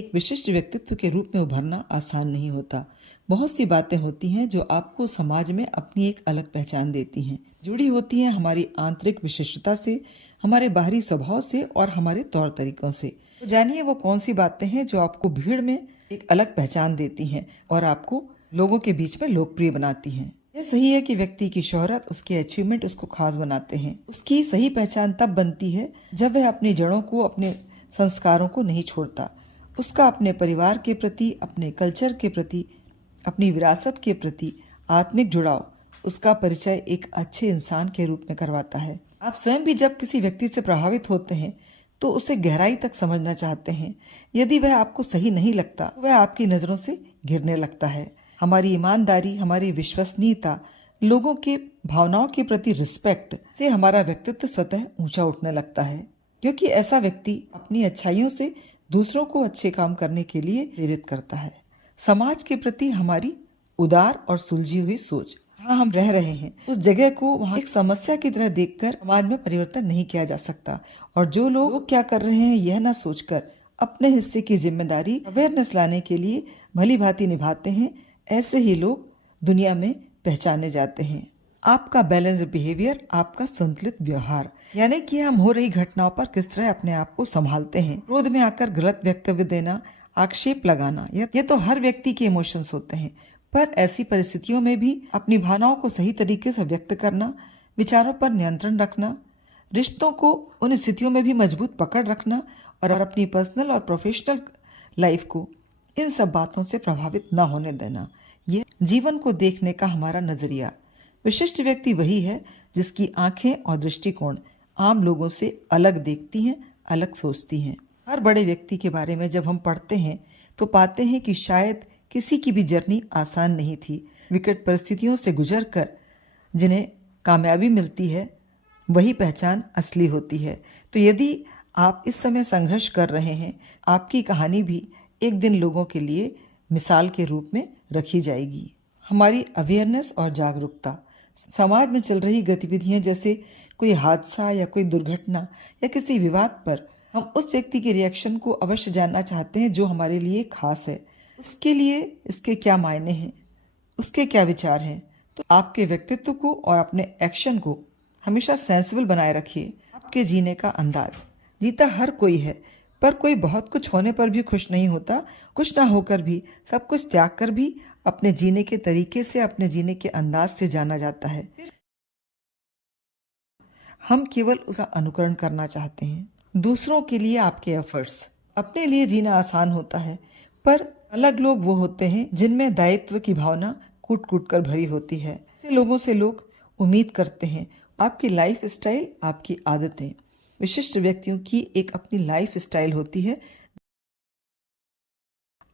एक विशिष्ट व्यक्तित्व के रूप में उभरना आसान नहीं होता। बहुत सी बातें होती हैं जो आपको समाज में अपनी एक अलग पहचान देती हैं, जुड़ी होती हैं हमारी आंतरिक विशिष्टता से, हमारे बाहरी स्वभाव से और हमारे तौर तरीकों से। तो जानिए वो कौन सी बातें हैं जो आपको भीड़ में एक अलग पहचान देती हैं और आपको लोगों के बीच में लोकप्रिय बनाती हैं। यह सही है कि व्यक्ति की शोहरत, उसके अचीवमेंट उसको खास बनाते हैं। उसकी सही पहचान तब बनती है जब वह अपनी जड़ों को, अपने संस्कारों को नहीं छोड़ता। उसका अपने परिवार के प्रति, अपने कल्चर के प्रति, अपनी विरासत के प्रति आत्मिक जुड़ाव उसका परिचय एक अच्छे इंसान के रूप में करवाता है। आप स्वयं भी जब किसी व्यक्ति से प्रभावित होते हैं तो उसे गहराई तक समझना चाहते हैं। यदि वह आपको सही नहीं लगता तो वह आपकी नज़रों से गिरने लगता है। हमारी ईमानदारी, हमारी विश्वसनीयता, लोगों के भावनाओं के प्रति रिस्पेक्ट से हमारा व्यक्तित्व स्वतः ऊंचा उठने लगता है, क्योंकि ऐसा व्यक्ति अपनी अच्छाइयों से दूसरों को अच्छे काम करने के लिए प्रेरित करता है। समाज के प्रति हमारी उदार और सुलझी हुई सोच, जहाँ हम रह रहे हैं उस जगह को वहाँ एक समस्या की तरह देखकर समाज में परिवर्तन नहीं किया जा सकता। और जो लोग क्या कर रहे हैं यह न सोचकर अपने हिस्से की जिम्मेदारी अवेयरनेस लाने के लिए भली भांति निभाते हैं, ऐसे ही लोग दुनिया में पहचाने जाते हैं। आपका बैलेंस बिहेवियर, आपका संतुलित व्यवहार, यानी कि हम हो रही घटनाओं पर किस तरह अपने आप को संभालते हैं। क्रोध में आकर गलत वक्तव्य देना, आक्षेप लगाना, ये तो हर व्यक्ति के इमोशंस होते हैं। पर ऐसी परिस्थितियों में भी अपनी भावनाओं को सही तरीके से व्यक्त करना, विचारों पर नियंत्रण रखना, रिश्तों को उन स्थितियों में भी मजबूत पकड़ रखना और अपनी पर्सनल और प्रोफेशनल लाइफ को इन सब बातों से प्रभावित न होने देना, ये जीवन को देखने का हमारा नजरिया। विशिष्ट व्यक्ति वही है जिसकी आंखें और दृष्टिकोण आम लोगों से अलग देखती हैं, अलग सोचती हैं। हर बड़े व्यक्ति के बारे में जब हम पढ़ते हैं तो पाते हैं कि शायद किसी की भी जर्नी आसान नहीं थी। विकट परिस्थितियों से गुजरकर जिन्हें कामयाबी मिलती है वही पहचान असली होती है। तो यदि आप इस समय संघर्ष कर रहे हैं, आपकी कहानी भी एक दिन लोगों के लिए मिसाल के रूप में रखी जाएगी। हमारी अवेयरनेस और जागरूकता, समाज में चल रही गतिविधियां जैसे कोई हादसा या कोई दुर्घटना या किसी विवाद पर हम उस व्यक्ति के रिएक्शन को अवश्य जानना चाहते हैं जो हमारे लिए खास है। उसके लिए इसके क्या मायने हैं, उसके क्या विचार हैं। तो आपके व्यक्तित्व को और अपने एक्शन को हमेशा सेंसिबल बनाए रखिए। आपके जीने का अंदाज, जीता हर कोई है, पर कोई बहुत कुछ होने पर भी खुश नहीं होता। कुछ ना होकर भी, सब कुछ त्याग कर भी अपने जीने के तरीके से, अपने जीने के अंदाज से जाना जाता है। हम केवल उसका अनुकरण करना चाहते हैं। दूसरों के लिए आपके एफर्ट्स, अपने लिए जीना आसान होता है, पर अलग लोग वो होते हैं जिनमें दायित्व की भावना कूट कूट कर भरी होती है। ऐसे लोगों से लोग उम्मीद करते हैं। आपकी लाइफ स्टाइल, आपकी आदतें, विशिष्ट व्यक्तियों की एक अपनी लाइफ स्टाइल होती है।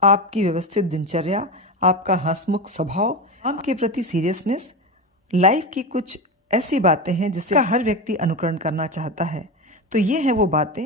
आपकी व्यवस्थित दिनचर्या, आपका हंसमुख स्वभाव, काम के प्रति सीरियसनेस, लाइफ की कुछ ऐसी बातें हैं जिसका हर व्यक्ति अनुकरण करना चाहता है। तो ये हैं वो बातें